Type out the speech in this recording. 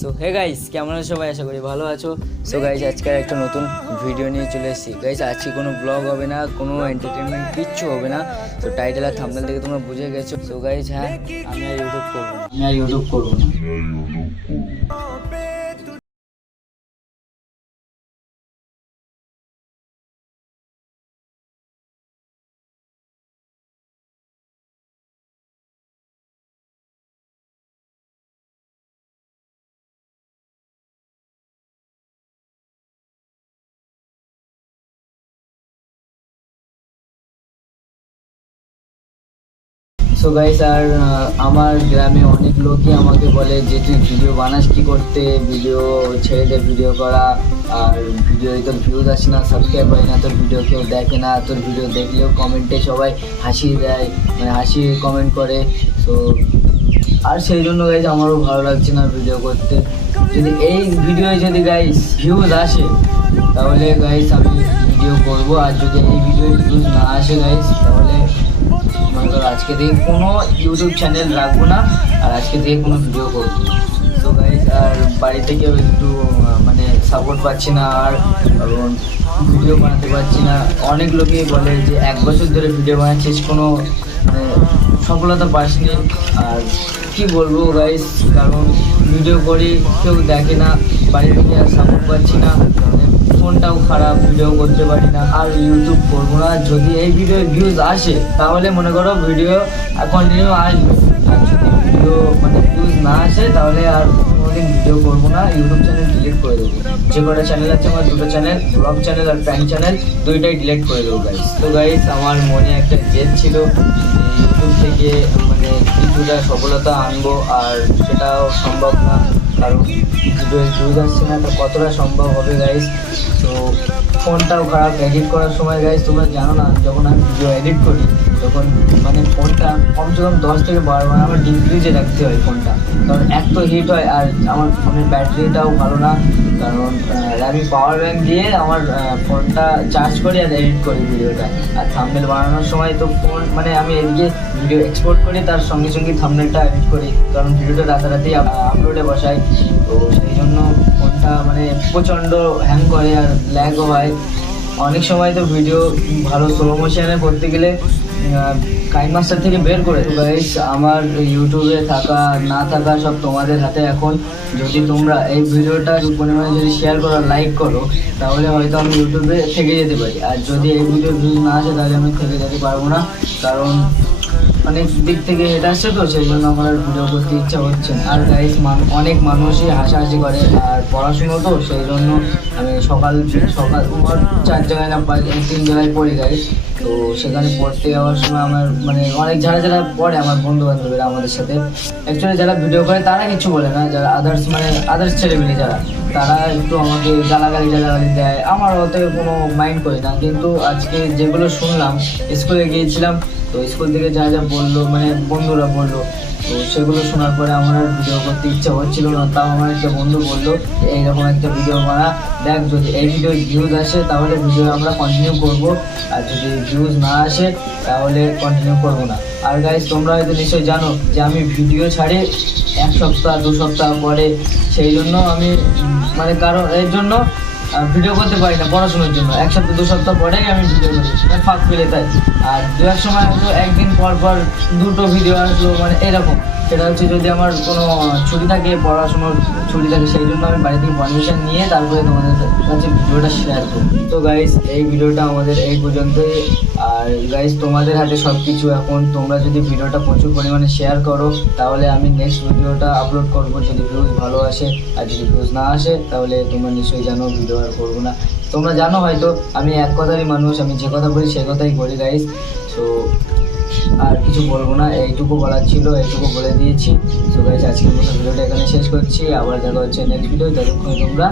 So hey guys, কেমন আছো সবাই? আশা করি ভালো আছো। সো গাইস, আজকের একটা নতুন ভিডিও নিয়ে চলে এসেছি। গাইস, আজকে কোনো ব্লগ হবে না, কোনো এন্টারটেনমেন্ট কিচ্ছু হবে না। তো টাইটেল আর থাম্বনেল থেকে তোমরা বুঝে গেছো। সো গাইস, হ্যাঁ, আমি আর ইউটিউব করবো না। সো গাইস, আর আমার গ্রামে অনেক লোকই আমাকে বলে যে তুই ভিডিও বানাস কি করতে, ভিডিও ছেড়ে দে ভিডিও করা, আর ভিডিও তোর ভিউজ আসে না, সাবস্ক্রাইব হয় না, তোর ভিডিও কেউ দেখে না, তোর ভিডিও দেখলেও কমেন্টে সবাই হাসি দেয়, মানে হাসি কমেন্ট করে। তো আর সেই জন্য গাইস আমারও ভালো লাগছে না ভিডিও করতে। যদি এই ভিডিওয়ে যদি গাইস ভিউজ আসে তাহলে গাইস আমি ভিডিও করবো, আর যদি এই ভিডিওয়ে ভিউজ না আসে গাইস তাহলে মনে করো আজকে থেকে কোনো ইউটিউব চ্যানেল রাখবো না, আর আজকে থেকে কোনো ভিডিও করবো না। তো গাইস, আর বাড়ি থেকেও একটু মানে সাপোর্ট পাচ্ছি না, আর ভিডিও বানাতে পারছি না। অনেক লোকই বলে যে 1 বছর ধরে ভিডিও বানাচ্ছিস, কোনো মানে সফলতা পাসনি। আর কি বলবো গাইস, কারণ ভিডিও করি কেউ দেখে না, বাড়ি থেকে আর সাপোর্ট পাচ্ছি না, ফোনটাও খারাপ, ভিডিও করতে পারি না, আর ইউটিউব করবো না। যদি এই ভিডিওর ভিউজ আসে তাহলে মনে করো ভিডিও কন্টিনিউ আসবে, আর যদি ভিডিও মানে ভিউজ না আসে তাহলে আর কোনোদিন ভিডিও করবো না, ইউটিউব চ্যানেল ডিলিট করে দেবো। যে কটা চ্যানেল আছে আমার, 2টো চ্যানেল, ব্লগ চ্যানেল আর প্র্যাঙ্ক চ্যানেল, 2টাই ডিলিট করে দেবো গাইস। তো গাইস, আমার মনে একটা জেদ ছিল ইউটিউব থেকে মানে কিছুটা সফলতা আনবো, আর সেটাও সম্ভব না, কারণ ভিডিও ভিউজ আসছে না, তো কতটা সম্ভব হবে গাইস। তো ফোনটাও খারাপ, এডিট করার সময় গাইস তোমরা জানো না, যখন আমি ভিডিও এডিট করি তখন মানে ফোনটা কমসে কম 10 থেকে 12 বার আমার ডিপ ফ্রিজে রাখতে হয় ফোনটা, কারণ এত হিট হয়। আর আমার ফোনের ব্যাটারিটাও ভালো না, কারণ আমি পাওয়ার ব্যাঙ্ক দিয়ে আমার ফোনটা চার্জ করি আর এডিট করি ভিডিওটা। আর থাম্বনেল বানানোর সময় তো ফোন মানে আমি এদিকে ভিডিও এক্সপোর্ট করি, তার সঙ্গে সঙ্গে থাম্বনেলটা এডিট করি, কারণ ভিডিওটা রাতারাতি আপলোডে বসাই। তো সেই জন্য ফোনটা মানে প্রচণ্ড হ্যাং করে আর ল্যাগও হয় অনেক সময়। তো ভিডিও ভালো স্লো মোশনে করতে গেলে কাইনমাস্টার থেকে বের করে। গাইস, আমার ইউটিউবে থাকা না থাকা সব তোমাদের হাতে এখন। যদি তোমরা এই ভিডিওটা পরিমাণে যদি শেয়ার করো, লাইক করো, তাহলে হয়তো আমি ইউটিউবে থেকে যেতে পারি। আর যদি এই ভিডিও ভিউজ না আসে তাহলে আমি থেকে যেতে পারবো না, কারণ অনেক দিক থেকে এটা আসছে, তো সেই জন্য আমার আর ভিডিও করতে ইচ্ছা হচ্ছে না। আর গাইস, অনেক মানুষই হাসাহাসি করে, আর পড়াশুনো তো সেই জন্য আমি সকাল 4 জায়গায় না 3 জায়গায় পড়ি গাইস। তো সেখানে পড়তে যাওয়ার সময় আমার মানে অনেক যারা পড়ে আমার বন্ধু বান্ধবীরা আমাদের সাথে, অ্যাকচুয়ালি যারা ভিডিও করে তারা কিছু বলে না, যারা আদার্স ছেলেমেয়ে তারা একটু আমাকে গালাগালি দেয়, আমার অত কোনো মাইন্ড করি না। কিন্তু আজকে যেগুলো শুনলাম, স্কুলে গিয়েছিলাম, তো স্কুল থেকে যা বললো মানে বন্ধুরা বললো, তো সেগুলো শোনার পরে আমার আর ভিডিও করতে ইচ্ছা হচ্ছিল না। তাও আমার একটা বন্ধু বললো এইরকম একটা ভিডিও বানা, দেখ যদি এই ভিডিও ভিউজ আসে তাহলে ভিডিও আমরা কন্টিনিউ করব, আর যদি ভিউজ না আসে তাহলে কন্টিনিউ করবো না। আর গাইস, তোমরা হয়তো নিশ্চয়ই জানো যে আমি ভিডিও ছাড়ি 1 সপ্তাহ 2 সপ্তাহ পরে, সেই জন্য আমি মানে কারণ এর জন্য ভিডিও করতে পারি না পড়াশোনার জন্য। 1 সপ্তাহ 2 সপ্তাহ পরেই আমি ভিডিও করি, ফাঁক পেলে তাই। আর 2-1 সময় আসলো, একদিন পর 2টো ভিডিও আসলো, মানে এরকম। সেটা হচ্ছে যদি আমার কোনো ছুটি থাকে, পড়াশোনার ছুটি থাকে, সেই জন্য আমি বাড়ি থেকে পারমিশন নিয়ে তারপরে তোমাদের কাছে ভিডিওটা শেয়ার করি। তো গাইস, এই ভিডিওটা আমাদের এই পর্যন্তই। আর গাইস, তোমাদের হাতে সব কিছু এখন। তোমরা যদি ভিডিওটা প্রচুর পরিমাণে শেয়ার করো তাহলে আমি নেক্সট ভিডিওটা আপলোড করবো, যদি ভিউজ ভালো আসে। আর যদি ভিউজ না আসে তাহলে তোমরা নিশ্চয়ই জানো ভিডিও আর করবো না। তোমরা জানো হয়তো আমি এক কথারই মানুষ, আমি যে কথা বলি সে কথাই করি গাইস। সো আর কিছু বলবো না, এইটুকু বলার ছিল, এইটুকু বলে দিয়েছি। সো গাইস, আজকের মতো ভিডিওটা এখানে শেষ করছি। আবার দেখা হচ্ছে নেক্সট ভিডিও, ততক্ষণ তোমরা